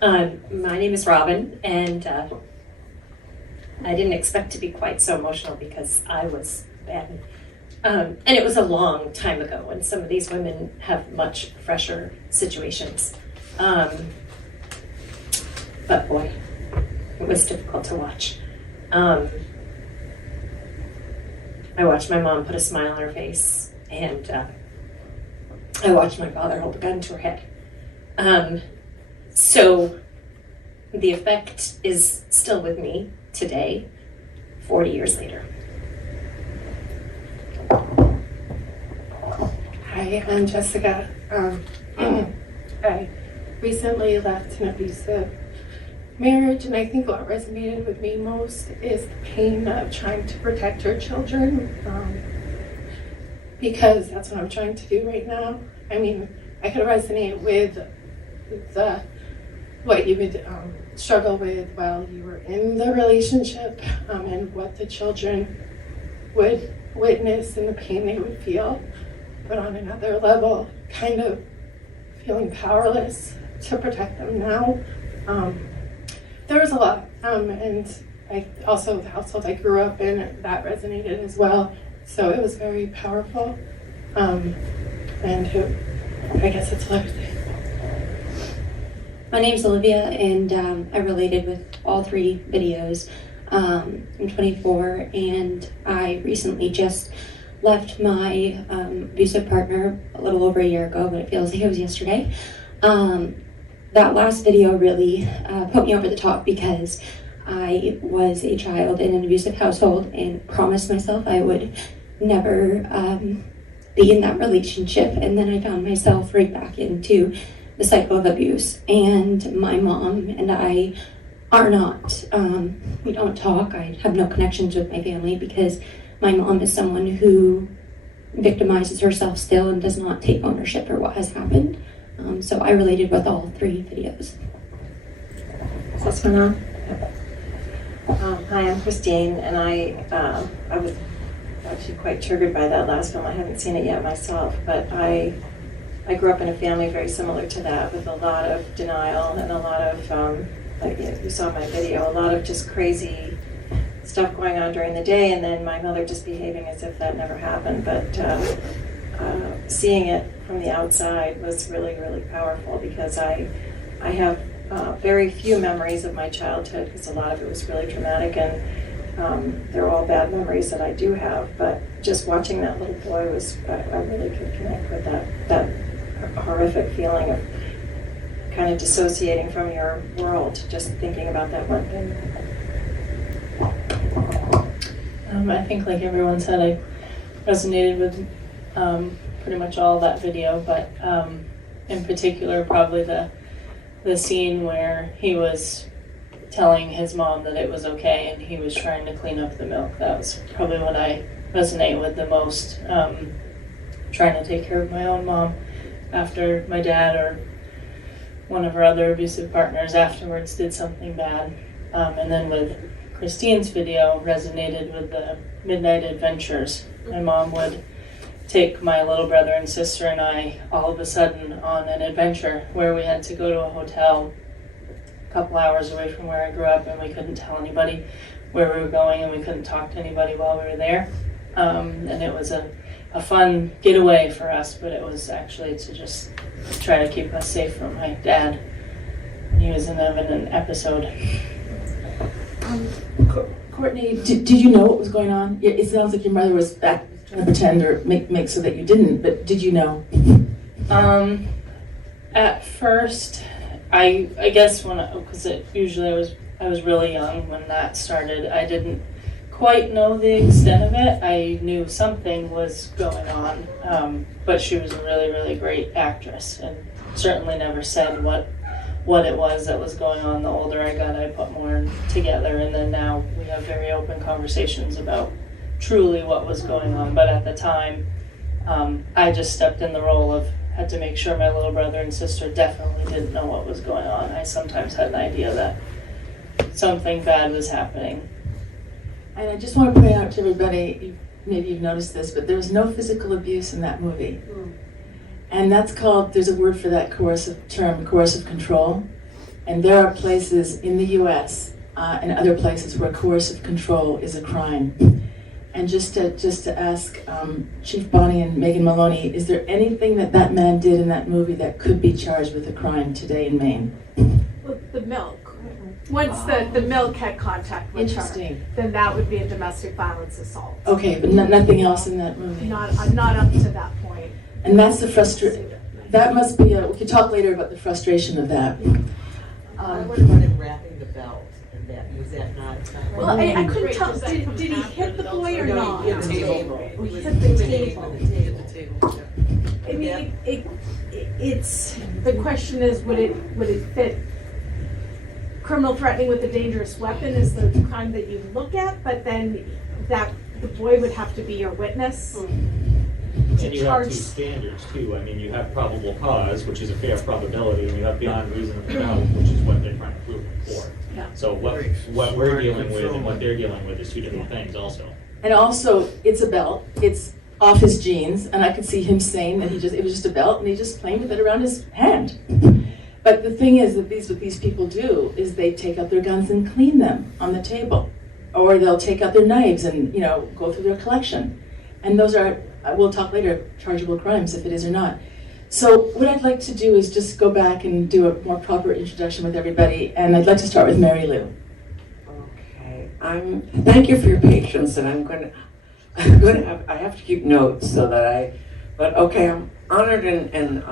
My name is Robin, and I didn't expect to be quite so emotional because I was bad. And it was a long time ago, and some of these women have much fresher situations. But boy, it was difficult to watch. I watched my mom put a smile on her face, and I watched my father hold a gun to her head. So the effect is still with me today, 40 years later. Hi, I'm Jessica. I recently left an abusive marriage, and I think what resonated with me most is the pain of trying to protect your children, because that's what I'm trying to do right now. I mean, I could resonate with what you would struggle with while you were in the relationship, and what the children would witness and the pain they would feel, but on another level, kind of feeling powerless to protect them now. There was a lot, and I also, the household I grew up in, that resonated as well, so it was very powerful, and I guess it's everything. My name's Olivia, and I related with all three videos. I'm 24, and I recently just left my abusive partner a little over a year ago, but it feels like it was yesterday. That last video really put me over the top because I was a child in an abusive household and promised myself I would never be in that relationship, and then I found myself right back into the cycle of abuse. And my mom and I are not, we don't talk. I have no connections with my family because my mom is someone who victimizes herself still and does not take ownership for what has happened. So I related with all three videos. Is this one on? Hi, I'm Christine, and I was actually quite triggered by that last film. I haven't seen it yet myself, but I grew up in a family very similar to that, with a lot of denial and a lot of, like you saw my video, a lot of just crazy stuff going on during the day, and then my mother just behaving as if that never happened. But seeing it from the outside was really, really powerful, because I have very few memories of my childhood, because a lot of it was really traumatic, and they're all bad memories that I do have. But just watching that little boy was, I really could connect with that horrific feeling of kind of dissociating from your world, just thinking about that one thing. I think, like everyone said, I resonated with pretty much all that video, but in particular, probably the scene where he was telling his mom that it was okay and he was trying to clean up the milk. That was probably what I resonate with the most. Trying to take care of my own mom after my dad or one of her other abusive partners afterwards did something bad. And then with Christine's video, resonated with the midnight adventures. My mom would take my little brother and sister and I all of a sudden on an adventure where we had to go to a hotel a couple hours away from where I grew up, and we couldn't tell anybody where we were going, and we couldn't talk to anybody while we were there. And it was a fun getaway for us, but it was actually to just try to keep us safe from my dad. He was in an episode. Courtney, did you know what was going on? It sounds like your mother was back trying to pretend or make so that you didn't, but did you know? At first, I guess because usually I was really young when that started. I didn't quite know the extent of it. I knew something was going on, but she was a really, really great actress, and certainly never said what it was that was going on. The older I got, I put more together, and then now we have very open conversations about truly what was going on. But at the time, I just stepped in the role of had to make sure my little brother and sister definitely didn't know what was going on. I sometimes had an idea that something bad was happening. And I just want to point out to everybody, maybe you've noticed this, but there was no physical abuse in that movie. And that's called, there's a word for that coercive control. And there are places in the US and other places where coercive control is a crime. And just to ask Chief Bonnie and Megan Maloney, is there anything that man did in that movie that could be charged with a crime today in Maine? Well, the milk. Once the milk had contact with Interesting. her, then that would be a domestic violence assault. Okay, but nothing else in that movie? I'm not up to that point. And that's the frustration. That must be we could talk later about the frustration of that. What about him wrapping the belt? And that, was that not? Well, I couldn't tell, did he hit the boy or not? He hit the table. Oh, he hit the table. He hit the table, yeah. I mean, it's, the question is, would it fit? Criminal threatening with a dangerous weapon is the crime that you look at, but then that, the boy would have to be your witness. And you have two standards too. I mean, you have probable cause, which is a fair probability, and you have beyond reasonable doubt, which is what they're trying to prove in court. Yeah. So what we're dealing with and what they're dealing with is two different things also. And also, it's a belt. It's off his jeans, and I could see him saying that it was just a belt, and he just playing with it around his hand. But the thing is that what these people do is they take out their guns and clean them on the table, or they'll take out their knives and go through their collection, and those are, we'll talk later, chargeable crimes if it is or not. So what I'd like to do is just go back and do a more proper introduction with everybody, and I'd like to start with Mary Lou. Okay, thank you for your patience, and I have to keep notes so that but okay, I'm honored and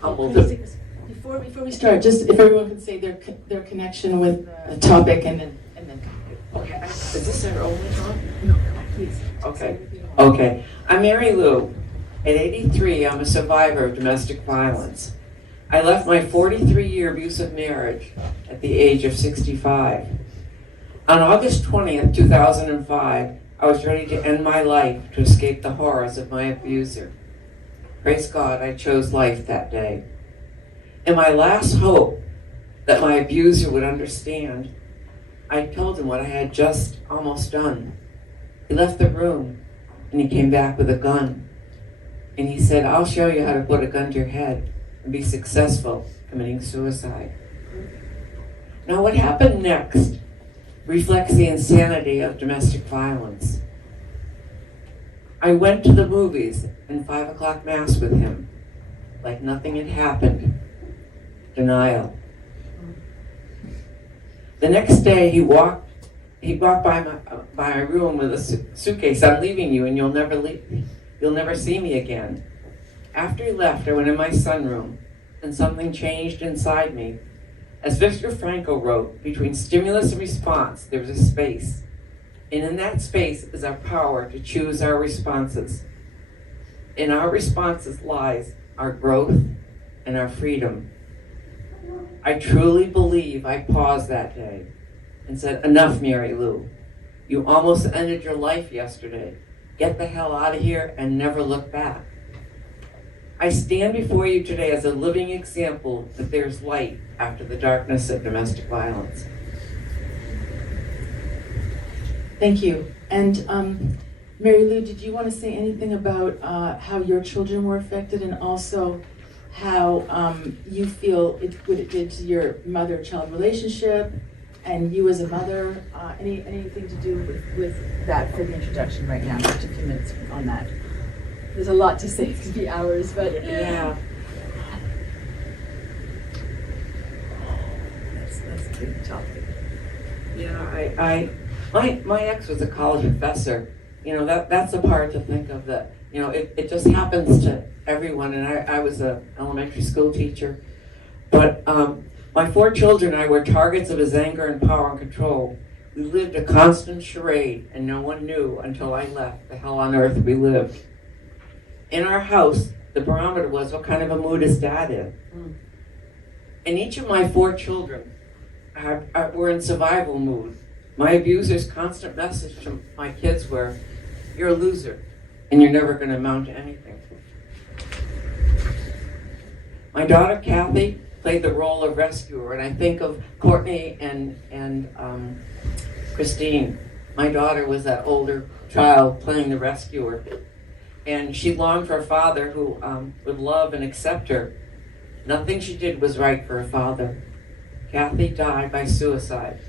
humbled. Before we start, just if everyone could say their connection with the topic and then. Okay, is this our only talk? No, please. Okay, I'm Mary Lou. At 83, I'm a survivor of domestic violence. I left my 43-year abusive marriage at the age of 65. On August 20th, 2005, I was ready to end my life to escape the horrors of my abuser. Praise God, I chose life that day. In my last hope that my abuser would understand, I told him what I had just almost done. He left the room and he came back with a gun. And he said, I'll show you how to put a gun to your head and be successful committing suicide. Now what happened next reflects the insanity of domestic violence. I went to the movies and 5 o'clock mass with him, like nothing had happened. Denial. The next day he walked by my room with a suitcase. I'm leaving you and you'll never leave. You'll never see me again. After he left, I went in my sunroom and something changed inside me. As Victor Frankl wrote, between stimulus and response, there's a space. And in that space is our power to choose our responses. In our responses lies our growth and our freedom. I truly believe I paused that day and said, enough, Mary Lou. You almost ended your life yesterday. Get the hell out of here and never look back. I stand before you today as a living example that there's light after the darkness of domestic violence. Thank you. And Mary Lou, did you want to say anything about how your children were affected and also how you feel what it did to your mother-child relationship and you as a mother? Anything to do with that for the introduction right now? Just a few minutes on that. There's a lot to say, it could be hours, but Yeah. that's a big topic. Yeah, my ex was a college professor. That's the part to think of that, it just happens to everyone, and I was an elementary school teacher. But my 4 children and I were targets of his anger and power and control. We lived a constant charade, and no one knew until I left the hell on earth we lived. In our house, the barometer was what kind of a mood is dad in. And each of my 4 children were in survival mood. My abuser's constant message to my kids were, you're a loser, and you're never going to amount to anything. My daughter, Kathy, played the role of rescuer, and I think of Courtney and Christine. My daughter was that older child playing the rescuer, and she longed for a father who would love and accept her. Nothing she did was right for her father. Kathy died by suicide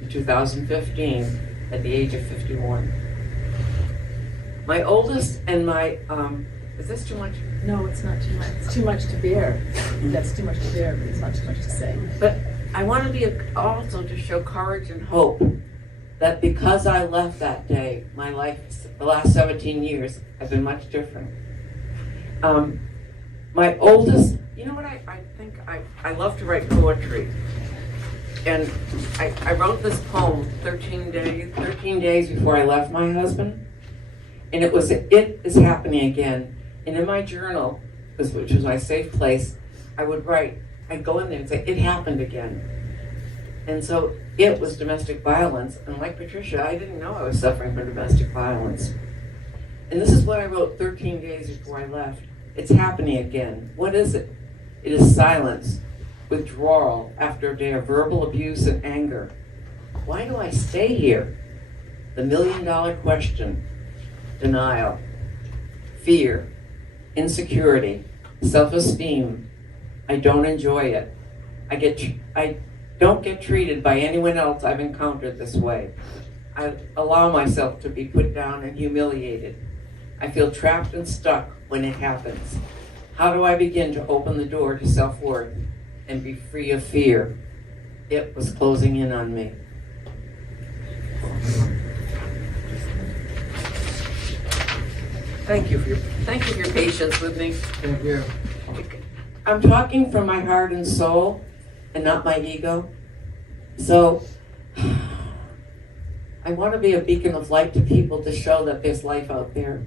in 2015 at the age of 51. My oldest and my, is this too much? No, it's not too much. It's too much to bear. That's too much to bear, but it's not too much to say. But I wanted to also to show courage and hope that because I left that day, my life, the last 17 years, have been much different. My oldest, you know what I think? I love to write poetry. And I wrote this poem 13 days before I left my husband. And it is happening again. And in my journal, which was my safe place, I would write, I'd go in there and say, it happened again. And so it was domestic violence. And like Patricia, I didn't know I was suffering from domestic violence. And this is what I wrote 13 days before I left. It's happening again. What is it? It is silence, withdrawal after a day of verbal abuse and anger. Why do I stay here? The $1,000,000 question. Denial, fear, insecurity, self-esteem. I don't enjoy it. I don't get treated by anyone else I've encountered this way. I allow myself to be put down and humiliated. I feel trapped and stuck when it happens. How do I begin to open the door to self-worth and be free of fear? It was closing in on me. Thank you for your patience with me. Thank you. I'm talking from my heart and soul and not my ego. So I want to be a beacon of light to people to show that there's life out there.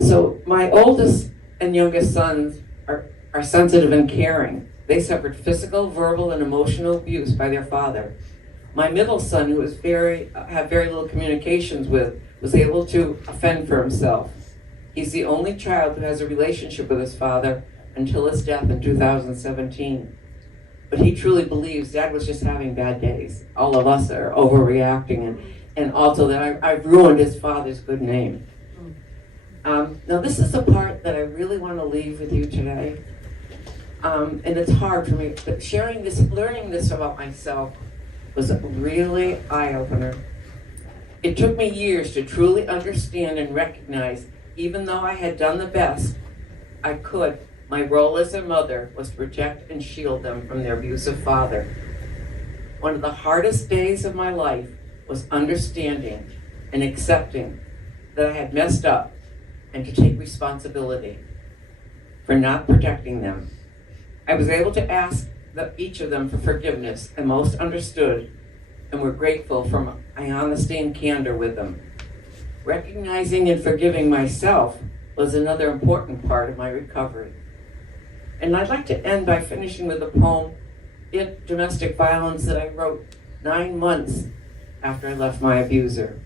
So my oldest and youngest sons are sensitive and caring. They suffered physical, verbal, and emotional abuse by their father. My middle son, who had very little communications with, was able to fend for himself. He's the only child who has a relationship with his father until his death in 2017. But he truly believes Dad was just having bad days. All of us are overreacting, and also that I've ruined his father's good name. Now this is the part that I really want to leave with you today. And it's hard for me, but learning this about myself was a really eye-opener. It took me years to truly understand and recognize, even though I had done the best I could, my role as a mother was to protect and shield them from their abusive father. One of the hardest days of my life was understanding and accepting that I had messed up and to take responsibility for not protecting them. I was able to ask each of them for forgiveness, and most understood and were grateful for my honesty and candor with them. Recognizing and forgiving myself was another important part of my recovery. And I'd like to end by finishing with a poem, Domestic Violence, that I wrote 9 months after I left my abuser.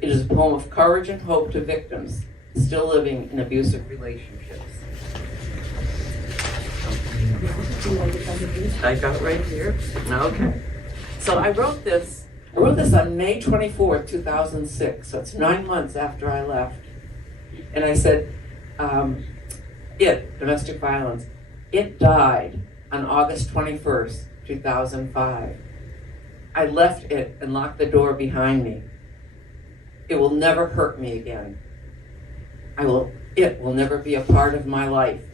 It is a poem of courage and hope to victims still living in abusive relationships. I got it right here. Okay. So I wrote this on May 24th, 2006. So it's 9 months after I left. And I said, domestic violence, it died on August 21st, 2005. I left it and locked the door behind me. It will never hurt me again. It will never be a part of my life.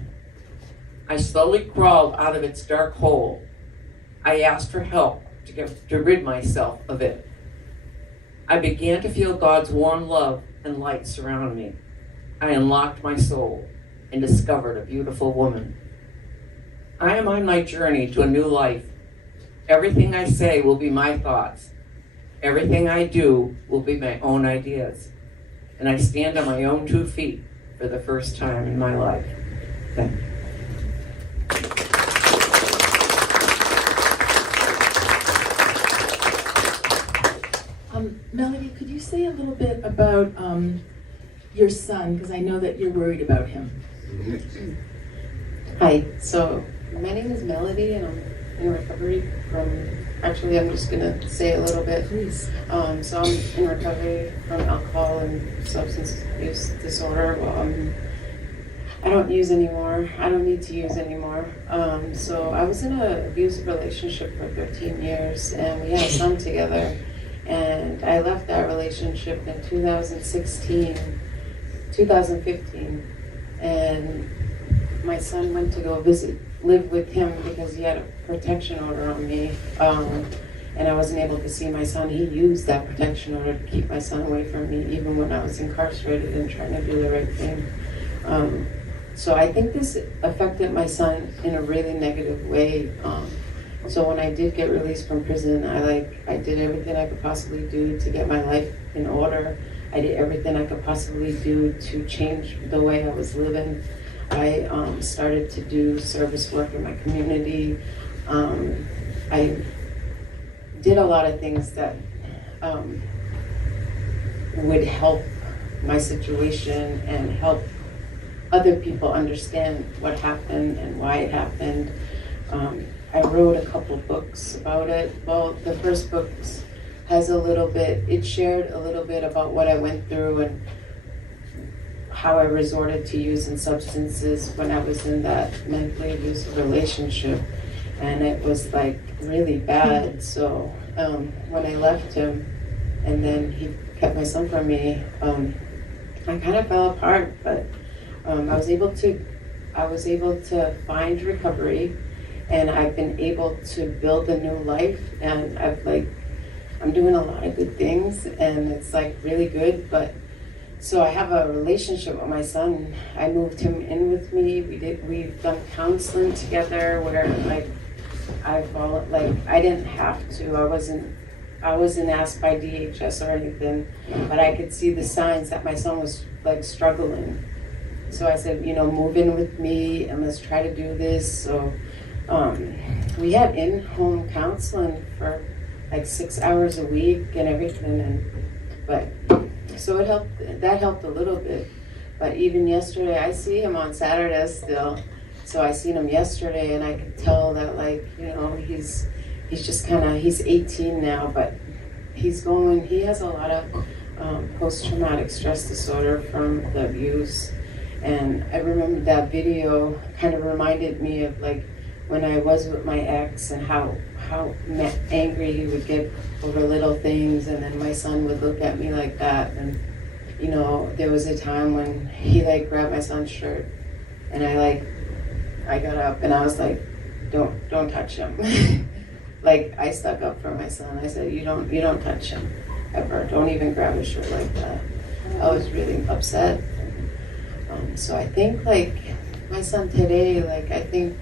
I slowly crawled out of its dark hole. I asked for help to rid myself of it. I began to feel God's warm love and light surround me. I unlocked my soul and discovered a beautiful woman. I am on my journey to a new life. Everything I say will be my thoughts. Everything I do will be my own ideas. And I stand on my own 2 feet for the first time in my life. Thank you. Melody, could you say a little bit about your son? Because I know that you're worried about him. Hi, so my name is Melody and I'm in recovery from, actually I'm just going to say a little bit. Please. So I'm in recovery from alcohol and substance use disorder. I don't use anymore. I don't need to use anymore. So I was in an abusive relationship for 13 years, and we had a son together. And I left that relationship in 2015, and my son went to go live with him because he had a protection order on me. And I wasn't able to see my son. He used that protection order to keep my son away from me, even when I was incarcerated and trying to do the right thing. So I think this affected my son in a really negative way. So when I did get released from prison, I did everything I could possibly do to get my life in order. I did everything I could possibly do to change the way I was living. I started to do service work in my community. I did a lot of things that would help my situation and help other people understand what happened and why it happened. I wrote a couple books about it. Well, the first book has it shared a little bit about what I went through and how I resorted to using substances when I was in that mentally abusive relationship. And it was like really bad. So when I left him and then he kept my son from me, I kind of fell apart, but I was able to find recovery, and I've been able to build a new life, and I'm doing a lot of good things, and it's like really good. But so I have a relationship with my son. I moved him in with me. We've done counseling together where I didn't have to. I wasn't asked by DHS or anything, but I could see the signs that my son was struggling. So I said, move in with me and let's try to do this. So we had in-home counseling for 6 hours a week and everything, so it helped. That helped a little bit. But even yesterday, I see him on Saturdays still. So I seen him yesterday, and I could tell that he's just he's 18 now, but he has a lot of post-traumatic stress disorder from the abuse. And I remember that video kind of reminded me of when I was with my ex and how angry he would get over little things, and then my son would look at me like that. And there was a time when he grabbed my son's shirt, and I got up and I was like, don't touch him. I stuck up for my son. I said, you don't touch him ever. Don't even grab his shirt like that. I was really upset. So I think my son today, I think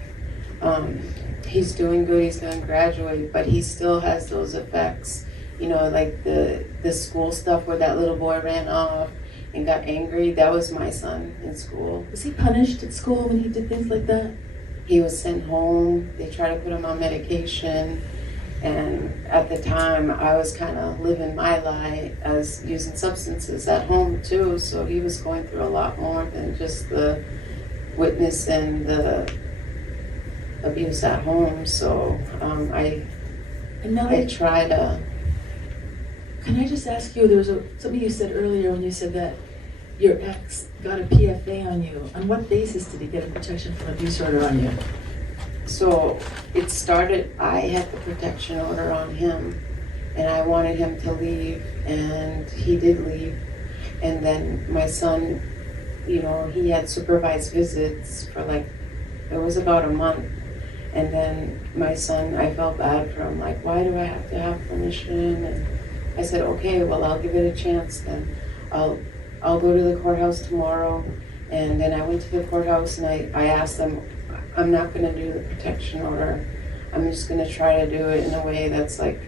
he's doing good. He's going to graduate, but he still has those effects. The school stuff where that little boy ran off and got angry. That was my son in school. Was he punished at school when he did things like that? He was sent home. They tried to put him on medication. And at the time, I was kind of living my life as using substances at home too. So he was going through a lot more than just the witness and the abuse at home. So I try to. Can I just ask you? There was something you said earlier when you said that your ex got a PFA on you. On what basis did he get a protection from abuse order on you? So it started, I had the protection order on him, and I wanted him to leave, and he did leave. And then my son, he had supervised visits for it was about a month. And then my son, I felt bad for him, why do I have to have permission? And I said, okay, well, I'll give it a chance then. I'll go to the courthouse tomorrow. And then I went to the courthouse and I asked them, I'm not going to do the protection order. I'm just going to try to do it in a way that's the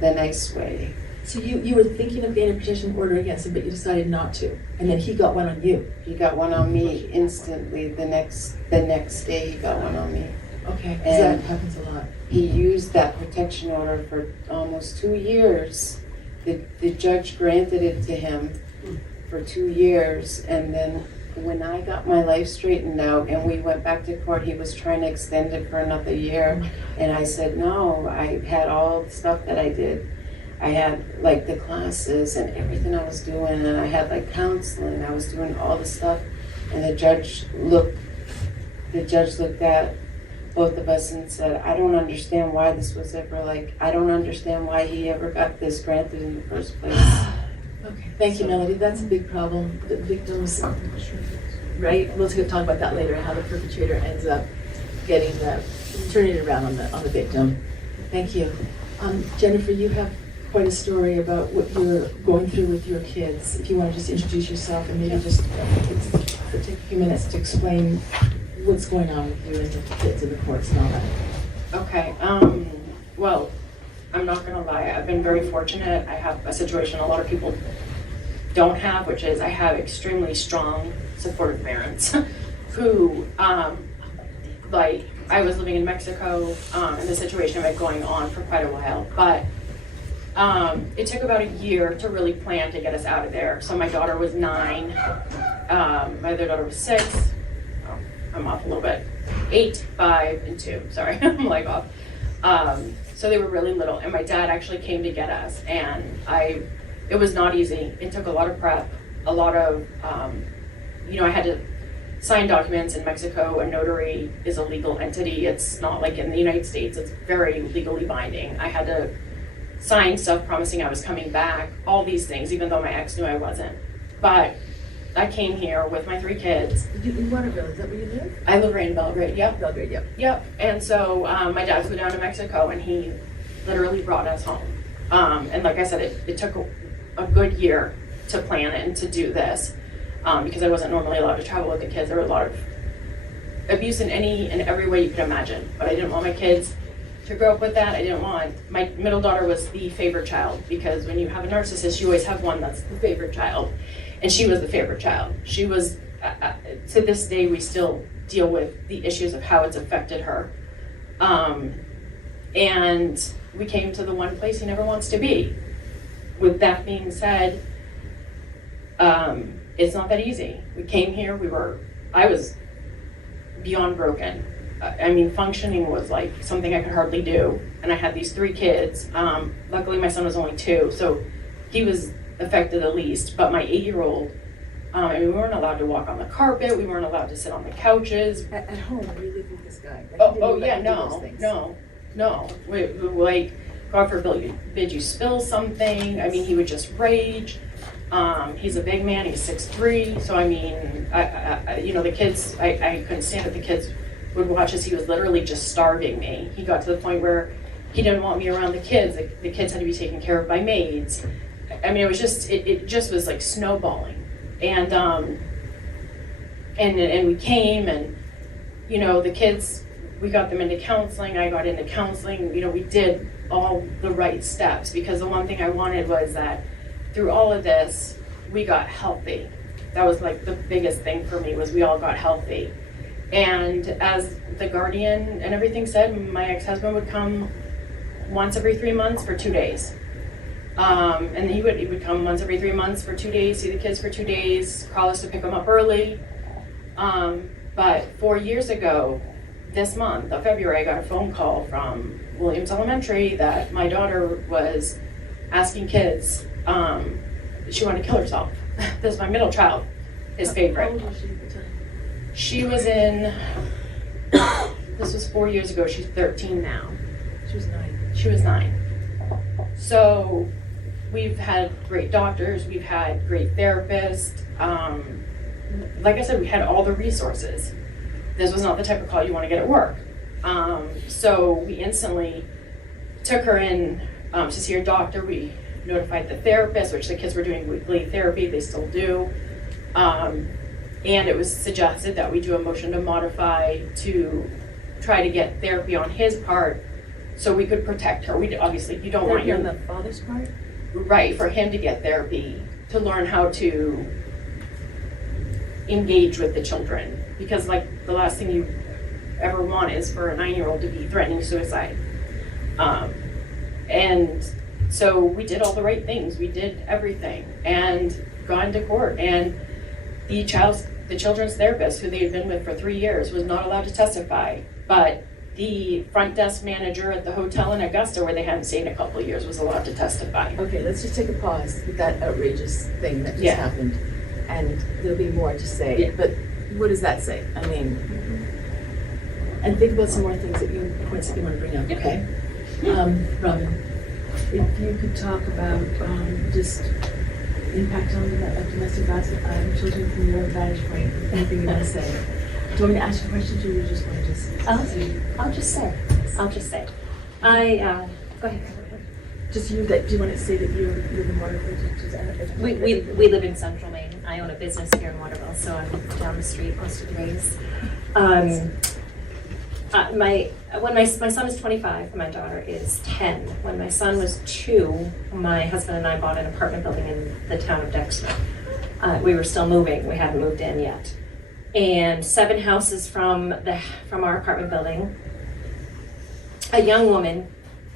nice way. So you were thinking of getting a protection order against him, but you decided not to. And then he got one on you. He got one on me instantly. The next day he got one on me. Okay, and that happens a lot. He used that protection order for almost 2 years. The judge granted it to him for 2 years, and then when I got my life straightened out and we went back to court, he was trying to extend it for another year. And I said, no, I had all the stuff that I did. I had the classes and everything I was doing, and I had counseling. I was doing all the stuff. And the judge looked at both of us and said, I don't understand why this was ever I don't understand why he ever got this granted in the first place. Okay, thank you, Melody. That's a big problem. The victims, right? We'll talk about that later, how the perpetrator ends up turning it around on the victim. Thank you. Jennifer, you have quite a story about what you're going through with your kids. If you want to just introduce yourself and maybe just take a few minutes to explain what's going on with you and the kids in the courts and all that. Okay, well, I'm not gonna lie, I've been very fortunate. I have a situation a lot of people don't have, which is I have extremely strong, supportive parents who, I was living in Mexico, and the situation had been going on for quite a while, but it took about a year to really plan to get us out of there. So my daughter was 9, my other daughter was 6, I'm off a little bit, 8, 5, and 2, sorry, I'm off. So they were really little, and my dad actually came to get us, and it was not easy. It took a lot of prep, a lot of, I had to sign documents in Mexico. A notary is a legal entity. It's not like in the United States, it's very legally binding. I had to sign stuff promising I was coming back, all these things, even though my ex knew I wasn't. But I came here with my 3 kids. In Waterville, is that where you live? I live right in Belgrade, yep. Belgrade, yep. Yep, and so my dad flew down to Mexico and he literally brought us home. And like I said, it took a good year to plan it and to do this because I wasn't normally allowed to travel with the kids. There were a lot of abuse in any and every way you could imagine, but I didn't want my kids to grow up with that. I didn't want, my middle daughter was the favorite child because when you have a narcissist, you always have one that's the favorite child. And she was the favorite child. She was, to this day, we still deal with the issues of how it's affected her. And we came to the one place he never wants to be. With that being said, it's not that easy. We came here, I was beyond broken. I mean, functioning was like something I could hardly do. And I had these 3 kids. Luckily, my son was only 2, so he was affected the least. But my 8-year-old, we weren't allowed to walk on the carpet. We weren't allowed to sit on the couches. At home, you live with this guy. No. God forbid you spill something. I mean, he would just rage. He's a big man. He's 6'3". So I mean, the kids. I couldn't stand it. The kids would watch as he was literally just starving me. He got to the point where he didn't want me around the kids. The kids had to be taken care of by maids. I mean, it just was like snowballing. And we came and, the kids, we got them into counseling. I got into counseling. We did all the right steps because the one thing I wanted was that through all of this, we got healthy. That was like the biggest thing for me was we all got healthy. And as the guardian and everything said, my ex-husband would come once every 3 months for 2 days. And he would come once every 3 months for 2 days, see the kids for 2 days, call us to pick them up early. But 4 years ago, this month of February, I got a phone call from Williams Elementary that my daughter was asking kids, she wanted to kill herself. This is my middle child, his favorite. How old was she at the time? She was this was 4 years ago, she's 13 now. She was 9. She was 9. So we've had great doctors, we've had great therapists. Like I said, we had all the resources. This was not the type of call you want to get at work. So we instantly took her in to see her doctor. We notified the therapist, which the kids were doing weekly therapy, they still do. And it was suggested that we do a motion to modify to try to get therapy on his part so we could protect her. Obviously, you don't want your... on the father's part? Right, for him to get therapy, to learn how to engage with the children. Because like the last thing you ever want is for a 9-year-old to be threatening suicide. And so we did all the right things. We did everything and got into court. And the children's therapist, who they had been with for 3 years, was not allowed to testify. But the front desk manager at the hotel in Augusta, where they hadn't stayed in a couple of years, was allowed to testify. Okay, let's just take a pause with that outrageous thing that just Yeah. happened. And there'll be more to say. Yeah. But what does that say? I mean, and think about some more things points that you want to bring up, okay? Robin, if you could talk about just impact on domestic violence on children from your vantage point, anything you want to say. Do you want me to ask you questions, or you just want to just say? I'll just say. Go ahead. Just you, do you want to say that you live in Waterville? We live in central Maine. I own a business here in Waterville, so I'm down the street most of the days. When my son is 25, my daughter is 10. When my son was 2, my husband and I bought an apartment building in the town of Dexter. We were still moving. We hadn't moved in yet. And 7 houses from our apartment building, a young woman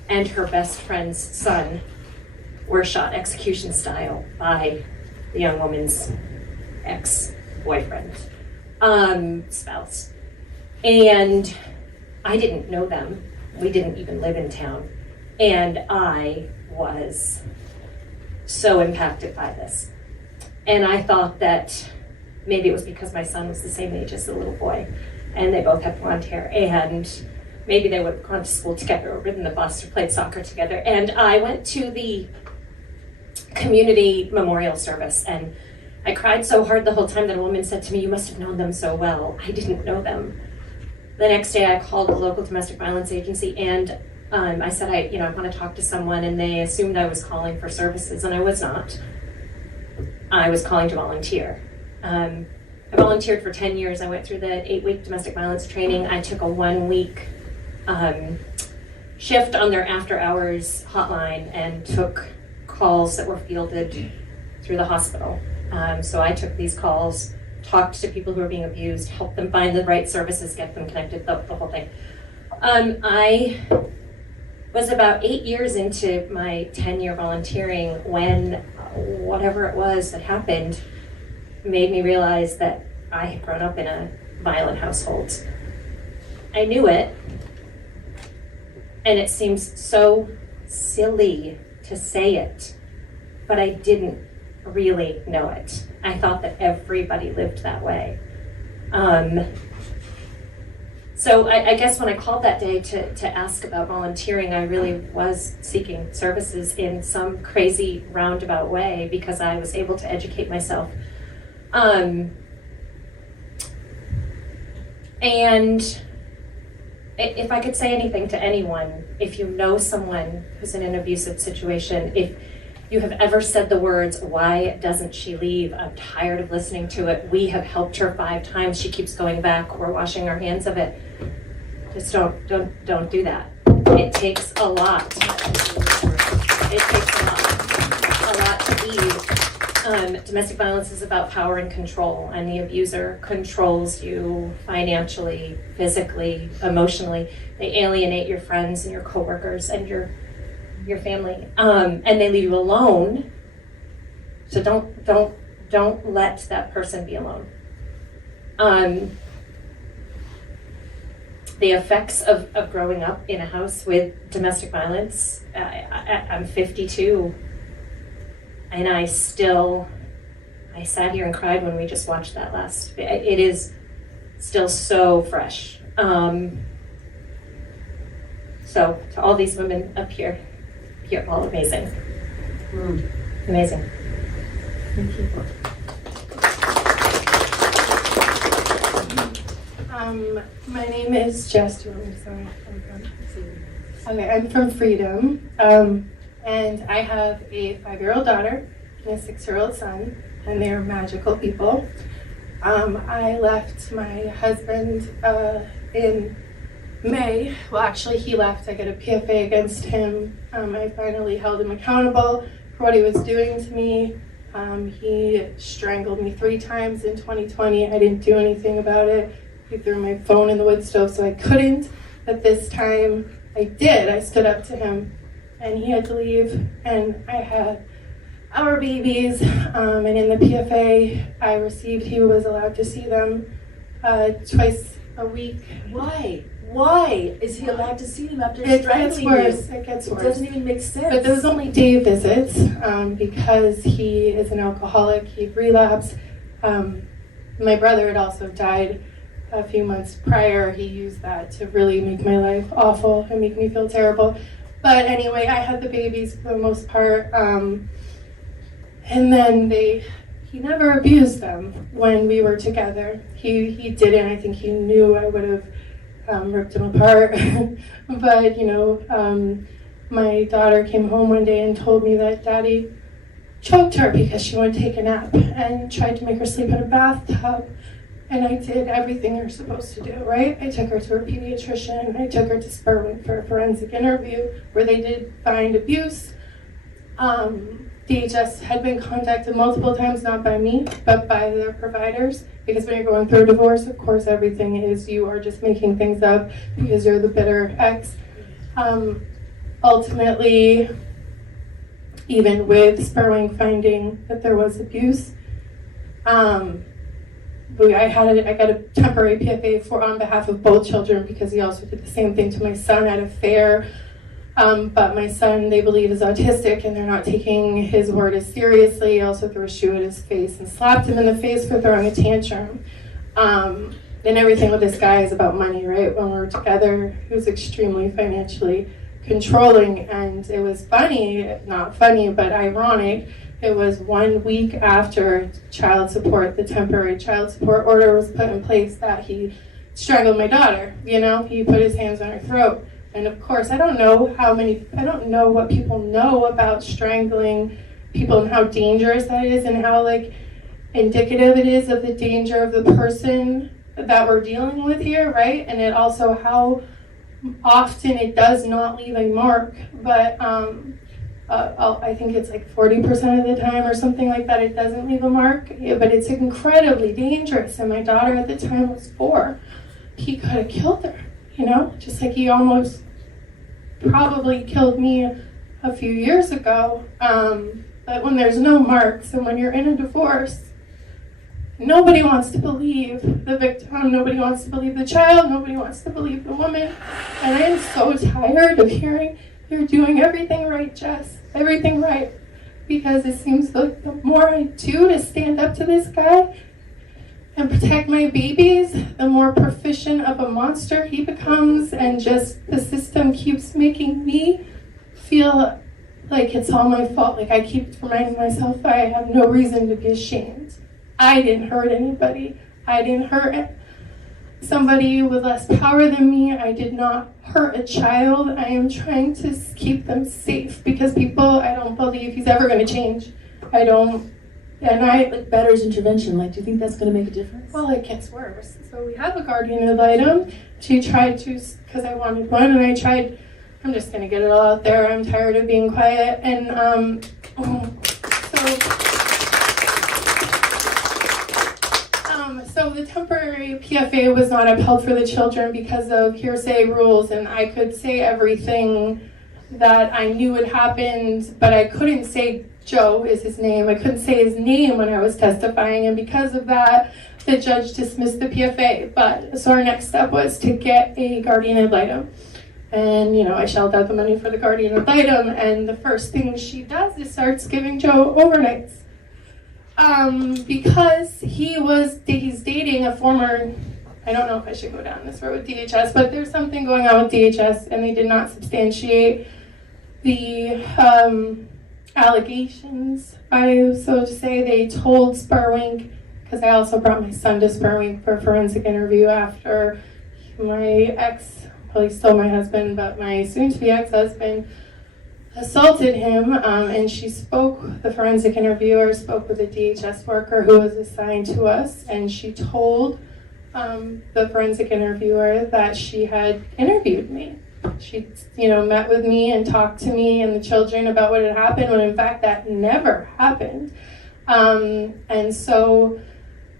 and her best friend's son were shot execution style by the young woman's ex-boyfriend, spouse. And I didn't know them. We didn't even live in town. And I was so impacted by this. And I thought that maybe it was because my son was the same age as the little boy, and they both had blonde hair, and maybe they would have gone to school together or ridden the bus or played soccer together. And I went to the community memorial service, and I cried so hard the whole time that a woman said to me, "You must have known them so well." I didn't know them. The next day I called the local domestic violence agency, and I said, I want to talk to someone, and they assumed I was calling for services, and I was not. I was calling to volunteer. I volunteered for 10 years. I went through the 8-week domestic violence training. I took a 1-week shift on their after-hours hotline and took calls that were fielded through the hospital. So I took these calls, talked to people who were being abused, helped them find the right services, get them connected, the whole thing. I was about 8 years into my 10-year volunteering when whatever it was that happened made me realize that I had grown up in a violent household. I knew it, and it seems so silly to say it, but I didn't really know it. I thought that everybody lived that way. So I guess when I called that day to ask about volunteering, I really was seeking services in some crazy roundabout way because I was able to educate myself. And if I could say anything to anyone, if you know someone who's in an abusive situation, if you have ever said the words, "Why doesn't she leave? I'm tired of listening to it. We have helped her 5 times. She keeps going back. We're washing our hands of it." Just don't do that. It takes a lot. It takes a lot to leave. Domestic violence is about power and control, and the abuser controls you financially, physically, emotionally. They alienate your friends and your coworkers and your family, and they leave you alone. So don't let that person be alone. The effects of growing up in a house with domestic violence, I'm 52, and I sat here and cried when we just watched that last. It is still so fresh. So to all these women up here, you're all amazing. Amazing. Thank you. My name is Jess. I'm from Freedom, and I have a 5-year-old daughter and a 6-year-old son, and they're magical people. I left my husband in May. Well, actually, he left. I got a PFA against him. I finally held him accountable for what he was doing to me. He strangled me 3 times in 2020. I didn't do anything about it. He threw my phone in the wood stove, so I couldn't. But this time, I did. I stood up to him, and he had to leave. And I had our babies, and in the PFA he was allowed to see them twice a week. Why? Why is he allowed to see them after strangling you? It gets worse. It doesn't even make sense. But those only day visits because he is an alcoholic. He relapsed. My brother had also died a few months prior. He used that to really make my life awful and make me feel terrible. But anyway, I had the babies for the most part. And then he never abused them when we were together. He didn't. I think he knew I would have ripped him apart. But, my daughter came home one day and told me that Daddy choked her because she wanted to take a nap and tried to make her sleep in a bathtub. And I did everything you're supposed to do, right? I took her to her pediatrician. I took her to Spurwink for a forensic interview where they did find abuse. DHS had been contacted multiple times, not by me, but by their providers. Because when you're going through a divorce, of course, everything is you are just making things up because you're the bitter ex. Ultimately, even with Spurwink finding that there was abuse, I got a temporary PFA on behalf of both children because he also did the same thing to my son at a fair. But my son, they believe, is autistic and they're not taking his word as seriously. He also threw a shoe at his face and slapped him in the face for throwing a tantrum. And everything with this guy is about money, right? When we were together, he was extremely financially controlling, and it was funny, not funny, but ironic. It was 1 week after child support, the temporary child support order was put in place, that he strangled my daughter. He put his hands on her throat. And of course, I don't know what people know about strangling people and how dangerous that is and how indicative it is of the danger of the person that we're dealing with here, right? And it also how often it does not leave a mark, but I think it's 40% of the time or something like that, it doesn't leave a mark, but it's incredibly dangerous. And my daughter at the time was 4. He could have killed her, just like he almost probably killed me a few years ago. But when there's no marks and when you're in a divorce, nobody wants to believe the victim, nobody wants to believe the child, nobody wants to believe the woman. And I am so tired of hearing, "You're doing everything right, Jess, everything right." Because it seems like the more I do to stand up to this guy and protect my babies, the more proficient of a monster he becomes, and just the system keeps making me feel like it's all my fault. I keep reminding myself I have no reason to be ashamed. I didn't hurt anybody. I didn't hurt somebody with less power than me. I did not hurt a child. I am trying to keep them safe because I don't believe he's ever going to change. I don't. And Better's intervention, do you think that's going to make a difference? Well, it gets worse. So we have a guardian ad litem. She tried to, because I wanted one, and I tried. I'm just going to get it all out there. I'm tired of being quiet. And so the temporary PFA was not upheld for the children because of hearsay rules, and I could say everything that I knew had happened, but I couldn't say Joe is his name. I couldn't say his name when I was testifying, and because of that, the judge dismissed the PFA. So our next step was to get a guardian ad litem. And, I shelled out the money for the guardian ad litem, and the first thing she does is starts giving Joe overnights. Because he's dating a former, I don't know if I should go down this road with DHS, but there's something going on with DHS, and they did not substantiate the allegations. So to say, they told Spurwink, because I also brought my son to Spurwink for a forensic interview after my ex, well, he's still my husband, but my soon-to-be ex-husband assaulted him, and the forensic interviewer spoke with a DHS worker who was assigned to us, and she told the forensic interviewer that she had interviewed me. She, met with me and talked to me and the children about what had happened, when in fact that never happened. And so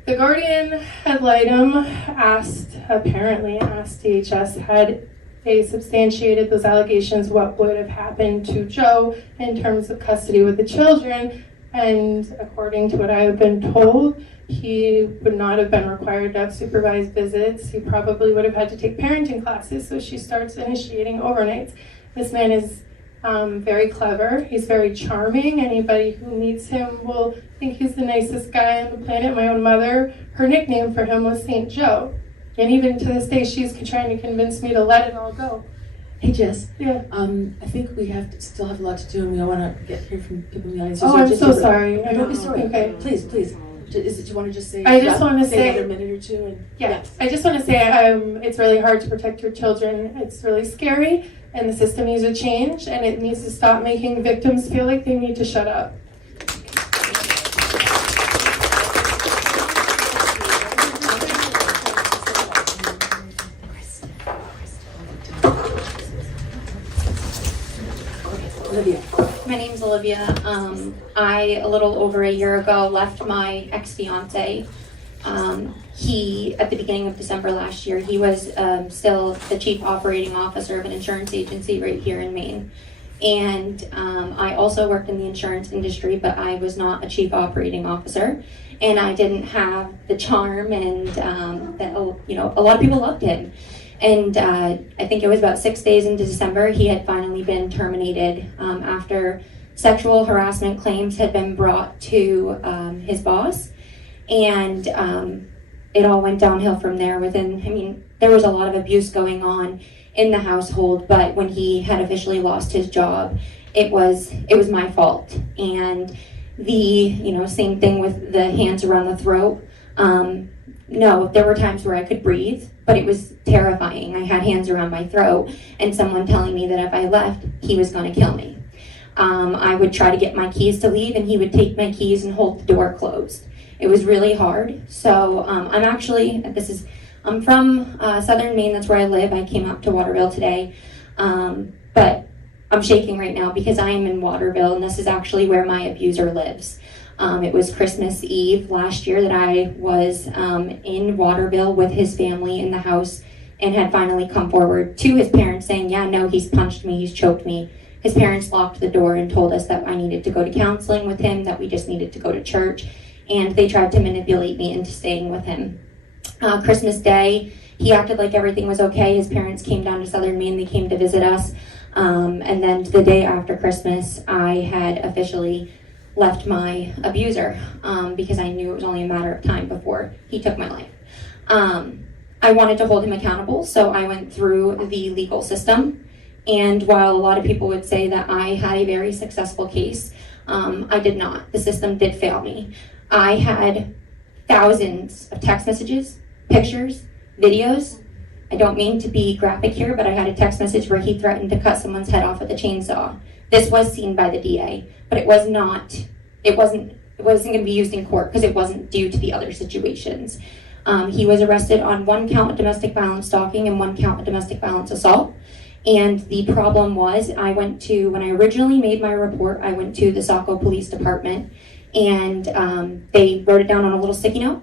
the guardian ad litem asked DHS, had they substantiated those allegations, what would have happened to Joe in terms of custody with the children. And according to what I have been told, he would not have been required to have supervised visits. He probably would have had to take parenting classes. So she starts initiating overnights. This man is very clever. He's very charming. Anybody who meets him will think he's the nicest guy on the planet. My own mother, her nickname for him was St. Joe. And even to this day, she's trying to convince me to let it all go. Hey Jess, Yeah. I think we still have a lot to do, and we want to hear from people in the audience. Oh, I'm so sorry. No, don't be sorry. Okay. Please. Do you want to just say? I just want to say say another minute or two. And, yeah. I just want to say it's really hard to protect your children. It's really scary, and the system needs to change, and it needs to stop making victims feel like they need to shut up. Olivia. My name's Olivia. I, a little over a year ago, left my ex-fiance. He, at the beginning of December last year, he was still the chief operating officer of an insurance agency right here in Maine. And I also worked in the insurance industry, but I was not a chief operating officer. And I didn't have the charm and that, a lot of people loved him. And I think it was about 6 days into December, he had finally been terminated after sexual harassment claims had been brought to his boss. And it all went downhill from there. There was a lot of abuse going on in the household, but when he had officially lost his job, it was my fault. And the, same thing with the hands around the throat. No, there were times where I could breathe, but it was terrifying. I had hands around my throat and someone telling me that if I left, he was going to kill me. I would try to get my keys to leave and he would take my keys and hold the door closed. It was really hard. So I'm from southern Maine, that's where I live. I came up to Waterville today, but I'm shaking right now because I am in Waterville and this is actually where my abuser lives. It was Christmas Eve last year that I was in Waterville with his family in the house and had finally come forward to his parents saying, yeah, no, he's punched me, he's choked me. His parents locked the door and told us that I needed to go to counseling with him, that we just needed to go to church, and they tried to manipulate me into staying with him. Christmas Day, he acted like everything was okay. His parents came down to southern Maine, they came to visit us, and then the day after Christmas, I had officially left my abuser because I knew it was only a matter of time before he took my life. I wanted to hold him accountable, so I went through the legal system. And while a lot of people would say that I had a very successful case, I did not. The system did fail me. I had thousands of text messages, pictures, videos. I don't mean to be graphic here, but I had a text message where he threatened to cut someone's head off with a chainsaw. This was seen by the DA, but it wasn't going to be used in court because it wasn't due to the other situations. He was arrested on 1 count of domestic violence stalking and 1 count of domestic violence assault. And the problem was, when I originally made my report, I went to the Saco Police Department and they wrote it down on a little sticky note,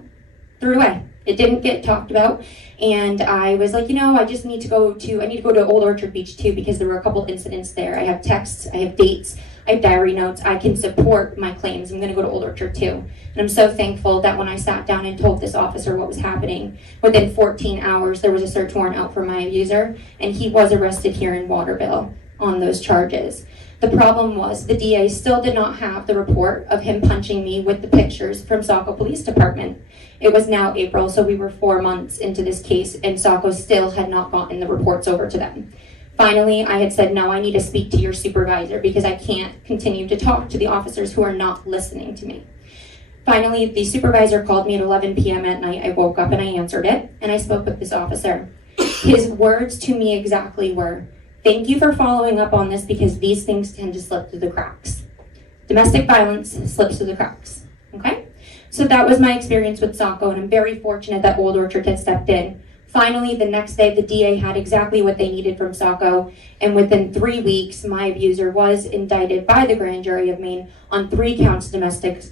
threw it away. It didn't get talked about. And I was like, I need to go to Old Orchard Beach too because there were a couple incidents there. I have texts, I have dates, I have diary notes. I can support my claims. I'm going to go to Old Orchard too. And I'm so thankful that when I sat down and told this officer what was happening, within 14 hours there was a search warrant out for my abuser, and he was arrested here in Waterville on those charges. The problem was the DA still did not have the report of him punching me with the pictures from Saco Police Department. It was now April, so we were 4 months into this case, and Saco still had not gotten the reports over to them. Finally, I had said, no, I need to speak to your supervisor because I can't continue to talk to the officers who are not listening to me. Finally, the supervisor called me at 11 p.m. at night. I woke up and I answered it, and I spoke with this officer. His words to me exactly were, thank you for following up on this because these things tend to slip through the cracks. Domestic violence slips through the cracks, okay? So that was my experience with Saco, and I'm very fortunate that Old Orchard had stepped in. Finally, the next day, the DA had exactly what they needed from Saco, and within 3 weeks, my abuser was indicted by the grand jury of Maine on 3 counts of domestic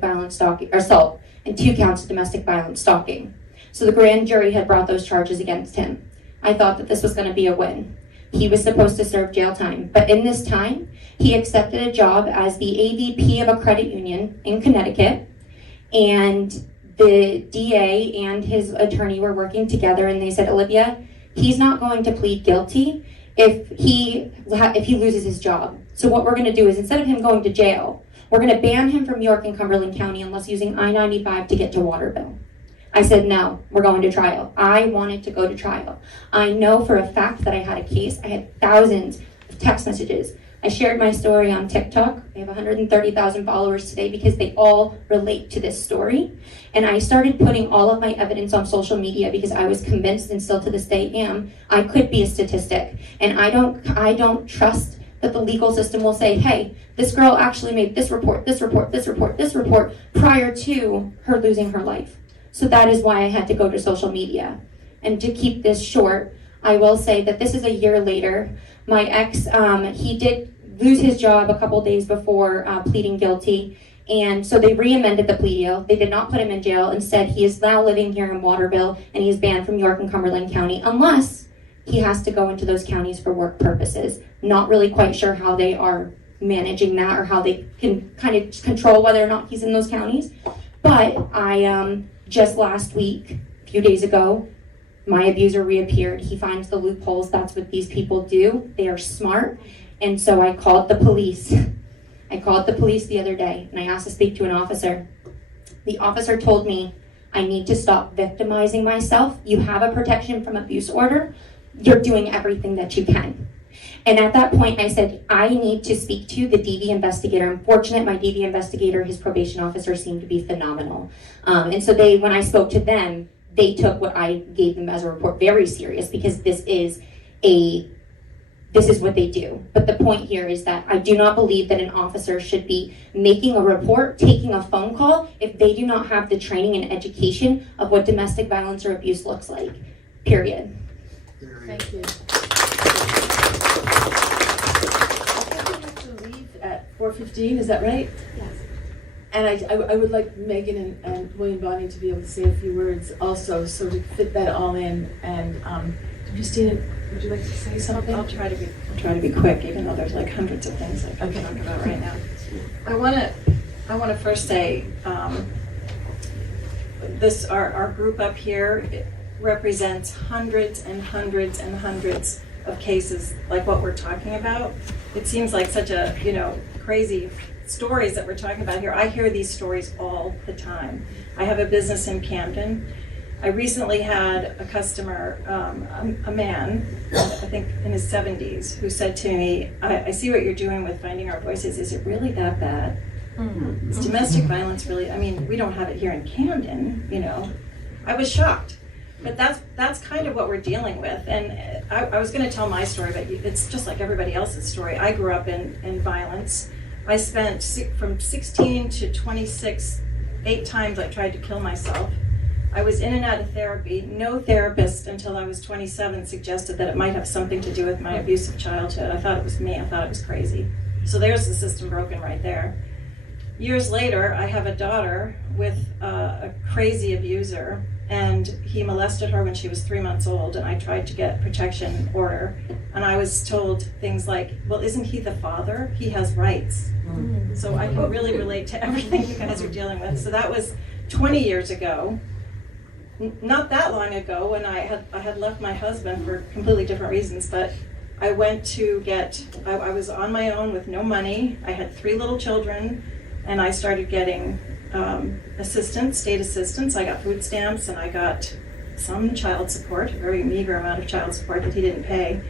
violence assault, and 2 counts of domestic violence stalking. So the grand jury had brought those charges against him. I thought that this was going to be a win. He was supposed to serve jail time, but in this time, he accepted a job as the AVP of a credit union in Connecticut, and the DA and his attorney were working together, and they said, Olivia, he's not going to plead guilty, if he loses his job. So what we're going to do is, instead of him going to jail, we're going to ban him from York and Cumberland County unless using I-95 to get to Waterville. I said, no, we're going to trial. I wanted to go to trial. I know for a fact that I had a case. I had thousands of text messages. I shared my story on TikTok. I have 130,000 followers today because they all relate to this story. And I started putting all of my evidence on social media because I was convinced, and still to this day am, I could be a statistic. And I don't trust that the legal system will say, hey, this girl actually made this report, this report, this report, this report prior to her losing her life. So that is why I had to go to social media. And to keep this short, I will say that this is a year later. My ex, he did lose his job a couple days before pleading guilty. And so they re-amended the plea deal. They did not put him in jail. Instead, he is now living here in Waterville, and he is banned from York and Cumberland County unless he has to go into those counties for work purposes. Not really quite sure how they are managing that or how they can kind of control whether or not he's in those counties. But I just last week, a few days ago, my abuser reappeared. He finds the loopholes. That's what these people do. They are smart. And so I called the police. I called the police the other day, and I asked to speak to an officer. The officer told me, I need to stop victimizing myself. You have a protection from abuse order. You're doing everything that you can. And at that point, I said, I need to speak to the DV investigator. I'm fortunate my DV investigator, his probation officer, seemed to be phenomenal. And so when I spoke to them, they took what I gave them as a report very serious, because this is what they do. But the point here is that I do not believe that an officer should be making a report, taking a phone call, if they do not have the training and education of what domestic violence or abuse looks like, period. Thank you. At 4:15, is that right? Yes. And I would like Megan and William Bonnie to be able to say a few words also, so to fit that all in. And Christina, would you like to say something? I'll try to be quick, even though there's like hundreds of things I can talk about right now. I want to first say our group up here, it represents hundreds and hundreds and hundreds of cases like what we're talking about. It seems like such a, crazy stories that we're talking about here. I hear these stories all the time. I have a business in Camden. I recently had a customer, a man, I think in his 70s, who said to me, I see what you're doing with Finding Our Voices. Is it really that bad? Is domestic violence really, we don't have it here in Camden, I was shocked. But that's kind of what we're dealing with. And I was going to tell my story, but it's just like everybody else's story. I grew up in violence. I spent from 16 to 26, 8 times I tried to kill myself. I was in and out of therapy. No therapist until I was 27 suggested that it might have something to do with my abusive childhood. I thought it was me. I thought it was crazy. So there's the system broken right there. Years later, I have a daughter with a crazy abuser, and he molested her when she was 3 months old, and I tried to get protection order, and I was told things like, well, isn't he the father? He has rights. So I can really relate to everything you guys are dealing with. So that was 20 years ago. Not that long ago, when I had left my husband for completely different reasons, but I went to I was on my own with no money. I had 3 little children, and I started getting state assistance. I got food stamps, and I got some child support, a very meager amount of child support that he didn't pay.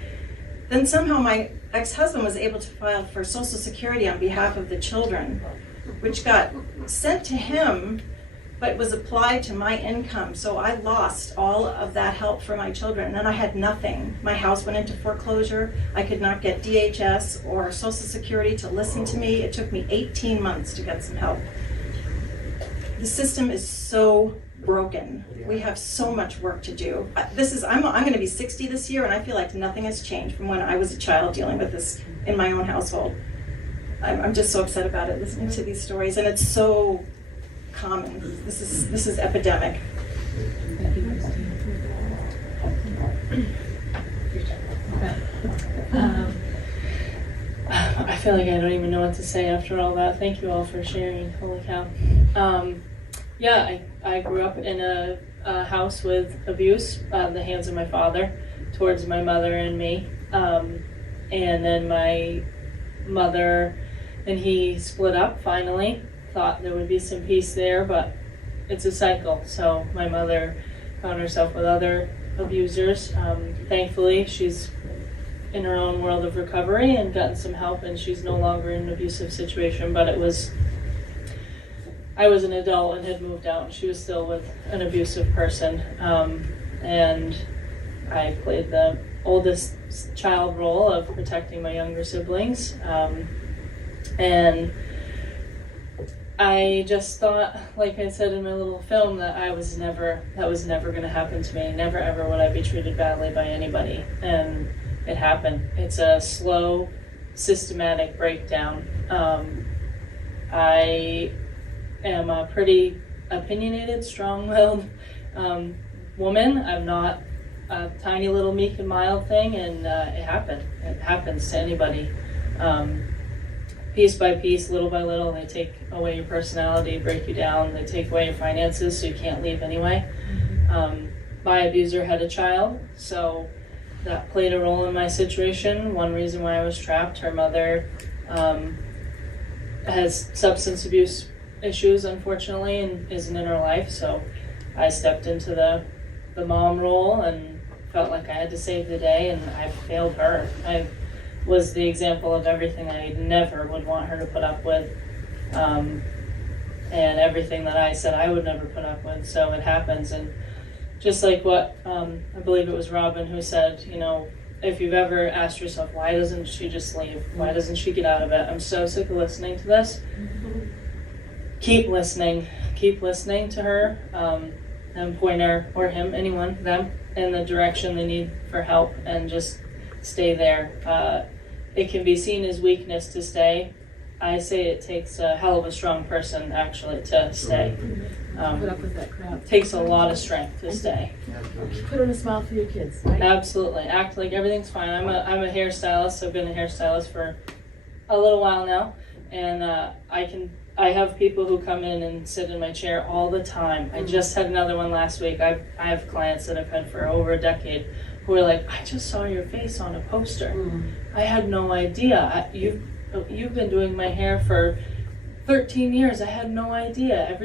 Then somehow my ex-husband was able to file for Social Security on behalf of the children, which got sent to him, but was applied to my income. So I lost all of that help for my children, and then I had nothing. My house went into foreclosure. I could not get DHS or Social Security to listen to me. It took me 18 months to get some help. The system is so broken. We have so much work to do. I'm going to be 60 this year, and I feel like nothing has changed from when I was a child dealing with this in my own household. I'm just so upset about it, listening to these stories, and it's so common. This is epidemic. I feel like I don't even know what to say after all that. Thank you all for sharing. Holy cow. I grew up in a house with abuse at the hands of my father towards my mother and me. And then my mother and he split up finally. Thought there would be some peace there, but it's a cycle. So my mother found herself with other abusers. Thankfully, she's in her own world of recovery and gotten some help, and she's no longer in an abusive situation. But I was an adult and had moved out, and she was still with an abusive person. And I played the oldest child role of protecting my younger siblings. And I just thought, like I said in my little film, that was never going to happen to me. Never ever would I be treated badly by anybody. And it happened. It's a slow, systematic breakdown. I am a pretty opinionated, strong-willed woman. I'm not a tiny little meek and mild thing, and it happened. It happens to anybody. Piece by piece, little by little, they take away your personality, break you down. They take away your finances, so you can't leave anyway. My abuser had a child, so that played a role in my situation. One reason why I was trapped, her mother has substance abuse issues, unfortunately, and isn't in her life, so I stepped into the mom role and felt like I had to save the day, and I failed her. I was the example of everything I never would want her to put up with, and everything that I said I would never put up with. So it happens, and just like what I believe it was Robin who said, if you've ever asked yourself, why doesn't she just leave? Why doesn't she get out of it? I'm so sick of listening to this. Keep listening to her, and point her or him, anyone, them, in the direction they need for help, and just stay there. It can be seen as weakness to stay. I say it takes a hell of a strong person actually to stay. Put up with that crap. It takes a lot of strength to stay. Put on a smile for your kids, right? Absolutely. Act like everything's fine. I'm a hairstylist. I've been a hairstylist for a little while now, and I have people who come in and sit in my chair all the time. I just had another one last week. I have clients that I've had for over a decade who are like, I just saw your face on a poster. I had no idea. You've been doing my hair for 13 years. I had no idea.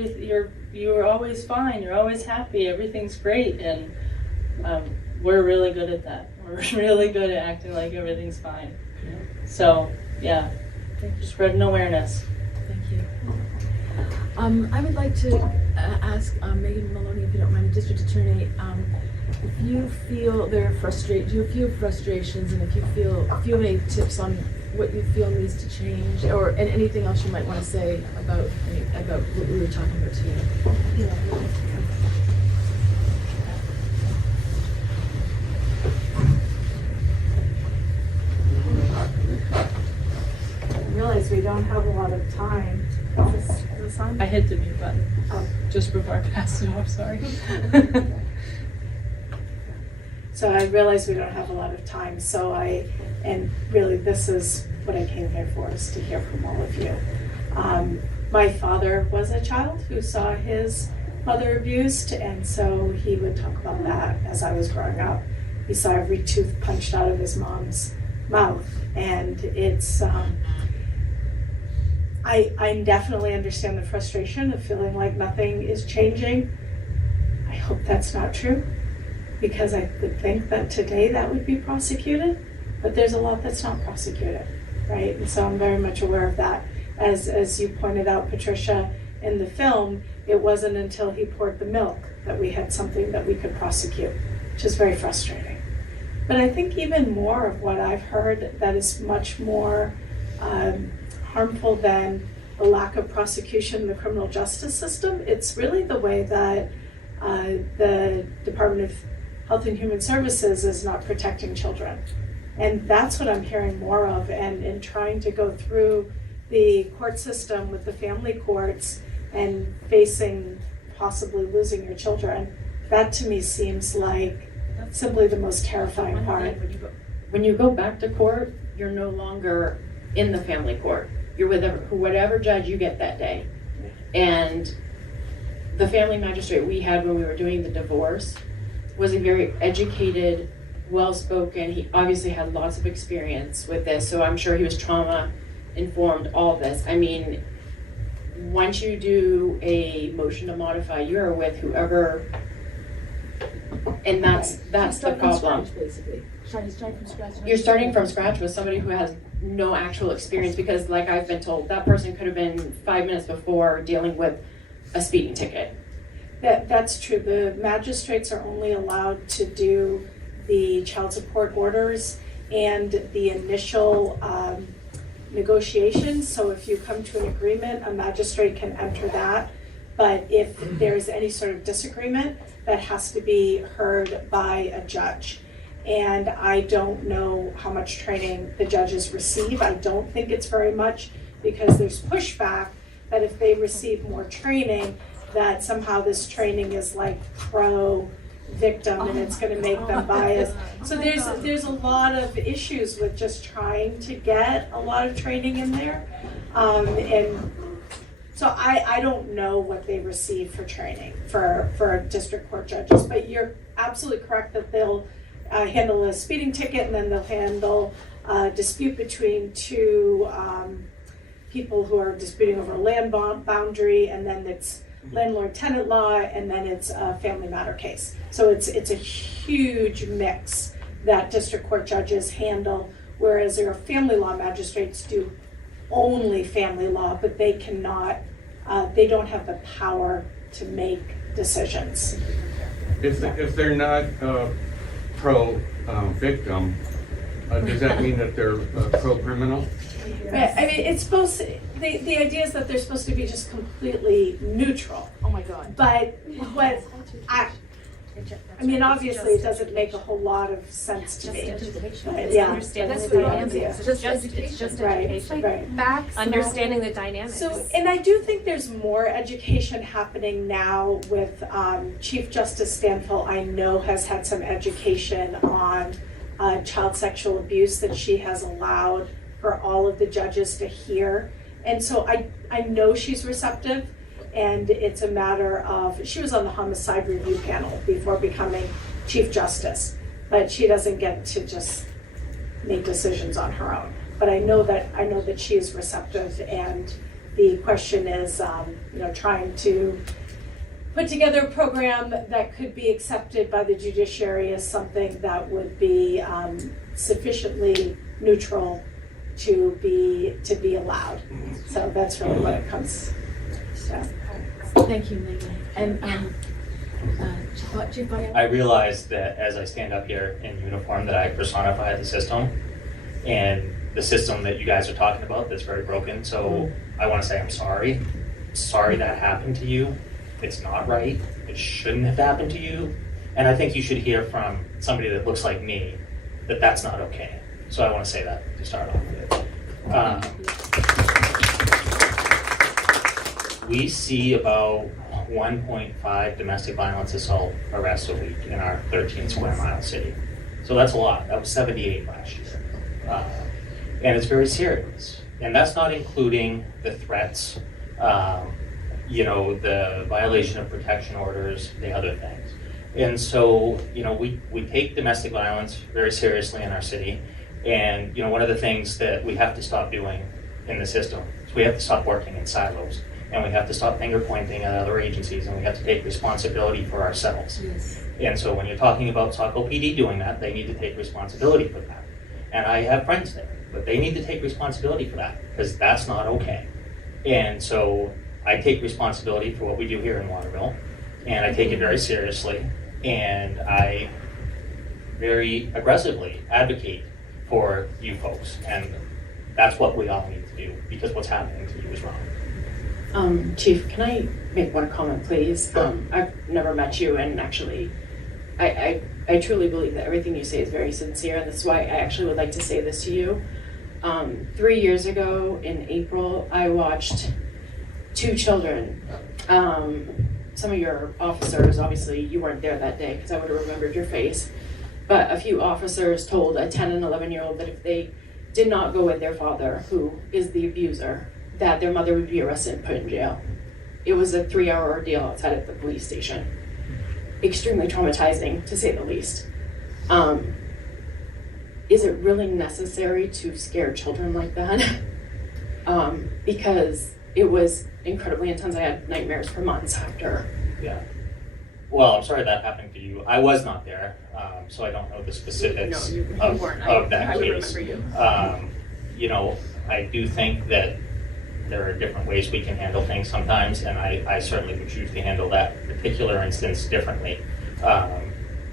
You're always fine. You're always happy. Everything's great. And we're really good at that. We're really good at acting like everything's fine. So, yeah, spreading awareness. Thank you. I would like to ask Megan Maloney, if you don't mind, the district attorney, if you feel do you feel frustrations, and if you have any tips on what you feel needs to change, and anything else you might want to say about what we were talking about today. I realize we don't have a lot of time. Is this on? I hit the mute button just before I passed it off, sorry. So I realize we don't have a lot of time, and really this is what I came here for, is to hear from all of you. My father was a child who saw his mother abused, and so he would talk about that as I was growing up. He saw every tooth punched out of his mom's mouth, and it's, I definitely understand the frustration of feeling like nothing is changing. I hope that's not true, because I would think that today that would be prosecuted, but there's a lot that's not prosecuted, right? And so I'm very much aware of that. As you pointed out, Patricia, in the film, it wasn't until he poured the milk that we had something that we could prosecute, which is very frustrating. But I think even more of what I've heard that is much more harmful than the lack of prosecution in the criminal justice system, it's really the way that the Department of Health and Human Services is not protecting children. And that's what I'm hearing more of, and in trying to go through the court system with the family courts and facing possibly losing your children, that to me seems like simply the most terrifying part. When you go back to court, you're no longer in the family court. You're with whatever judge you get that day. And the family magistrate we had when we were doing the divorce was a very educated well-spoken. He obviously had lots of experience with this, so I'm sure he was trauma-informed, all this. I mean, once you do a motion to modify, you're with whoever, and that's the problem. Basically. He's starting from scratch. You're starting from scratch with somebody who has no actual experience, because like I've been told, that person could have been 5 minutes before dealing with a speeding ticket. That's true. The magistrates are only allowed to do the child support orders and the initial negotiations. So if you come to an agreement, a magistrate can enter that. But if there's any sort of disagreement, that has to be heard by a judge. And I don't know how much training the judges receive. I don't think it's very much, because there's pushback that if they receive more training, that somehow this training is like pro-victim and it's going to make them biased. So there's a lot of issues with just trying to get a lot of training in there. And so I don't know what they receive for training for district court judges, but you're absolutely correct that they'll handle a speeding ticket, and then they'll handle a dispute between two people who are disputing over a land boundary, and then it's landlord-tenant law, and then it's a family matter case. So it's a huge mix that district court judges handle, whereas their family law magistrates do only family law, but they cannot, they don't have the power to make decisions. If they're not pro-victim, does that mean that they're pro-criminal? Right. I mean, it's supposed to, the idea is that they're supposed to be just completely neutral. Oh my God. But what I mean, obviously, it doesn't make a whole lot of sense to me. But, yeah, Understanding that's the the dynamics. idea. It's just Right, education. right. Facts. Understanding the dynamics. So, and I do think there's more education happening now with Chief Justice Stanfill. I know has had some education on child sexual abuse that she has allowed for all of the judges to hear. And so I know she's receptive, and it's a matter of, she was on the homicide review panel before becoming Chief Justice, but she doesn't get to just make decisions on her own. But I know that she is receptive, and the question is, trying to put together a program that could be accepted by the judiciary as something that would be sufficiently neutral to be allowed. So that's really what it comes to. Thank you, Megan. And Chief Boyer? I realize that as I stand up here in uniform that I personify the system, and the system that you guys are talking about that's very broken. So I want to say I'm sorry. Sorry that happened to you. It's not right. It shouldn't have happened to you. And I think you should hear from somebody that looks like me that that's not okay. So I want to say that to start off with. We see about 1.5 domestic violence assault arrests a week in our 13 square mile city. So that's a lot. That was 78 last year. And it's very serious. And that's not including the threats, the violation of protection orders, the other things. And so, we take domestic violence very seriously in our city. And, one of the things that we have to stop doing in the system is we have to stop working in silos. And we have to stop finger pointing at other agencies, and we have to take responsibility for ourselves. Yes. And so when you're talking about Saco PD doing that, they need to take responsibility for that. And I have friends there, but they need to take responsibility for that, because that's not okay. And so I take responsibility for what we do here in Waterville, and I take it very seriously, and I very aggressively advocate for you folks. And that's what we all need to do, because what's happening to you is wrong. Chief, can I make one comment, please? I've never met you, and actually, I truly believe that everything you say is very sincere, and that's why I actually would like to say this to you. 3 years ago in April, I watched 2 children. Some of your officers, obviously you weren't there that day because I would have remembered your face, but a few officers told a 10 and 11-year-old that if they did not go with their father, who is the abuser, that their mother would be arrested and put in jail. It was a 3-hour ordeal outside of the police station. Extremely traumatizing, to say the least. is it really necessary to scare children like that? Because it was incredibly intense. I had nightmares for months after. Yeah. Well, I'm sorry that happened to you. I was not there, so I don't know the specifics You of weren't. that I would case. remember you. You know, I do think that there are different ways we can handle things sometimes, and I certainly would choose to handle that particular instance differently.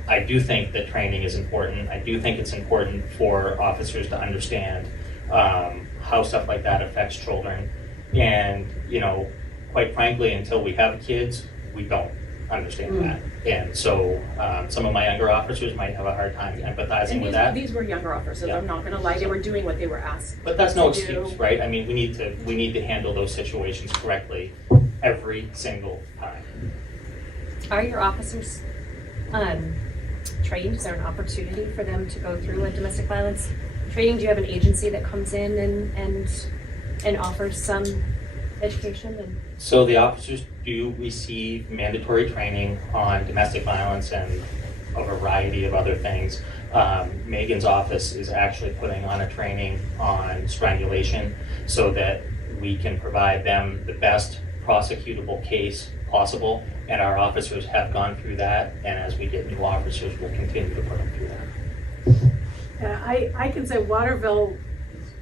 I do think that training is important. I do think it's important for officers to understand how stuff like that affects children. And, you know, quite frankly, until we have kids, we don't understand that. And so some of my younger officers might have a hard time empathizing And with that. these were younger officers. Yeah. I'm not going to lie. They were doing what they were asked. But that's no to excuse, do. right? I mean, we need to handle those situations correctly every single time. Are your officers trained? Is there an opportunity for them to go through a domestic violence training? Do you have an agency that comes in and offers some education? And So the officers do receive mandatory training on domestic violence and a variety of other things. Megan's office is actually putting on a training on strangulation so that we can provide them the best prosecutable case possible. And our officers have gone through that, and as we get new officers, we'll continue to put them through that. Yeah, I can say Waterville,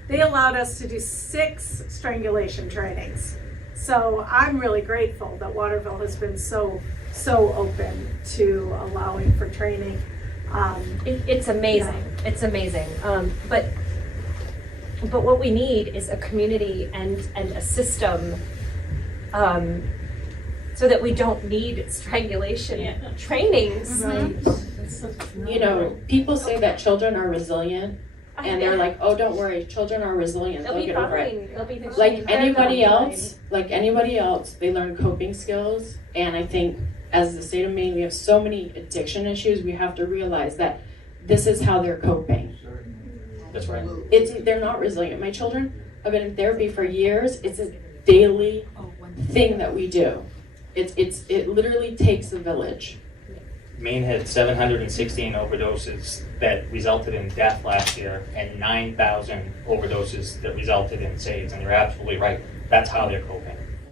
they allowed us to do 6 strangulation trainings. So I'm really grateful that Waterville has been so open to allowing for training. it's amazing. Yeah. It's amazing. But what we need is a community and a system, so that we don't need strangulation trainings. You know, people say that children are resilient, and they're like, "Oh, don't worry, children are resilient. They'll They'll be get over it." fine. They'll be fine. Like anybody else, they learn coping skills. And I think as the state of Maine, we have so many addiction issues. We have to realize that this is how they're coping. That's right. They're not resilient. My children have been in therapy for years. It's a daily thing that we do. It literally takes a village. Maine had 716 overdoses that resulted in death last year and 9,000 overdoses that resulted in saves. And you're absolutely right. That's how they're coping.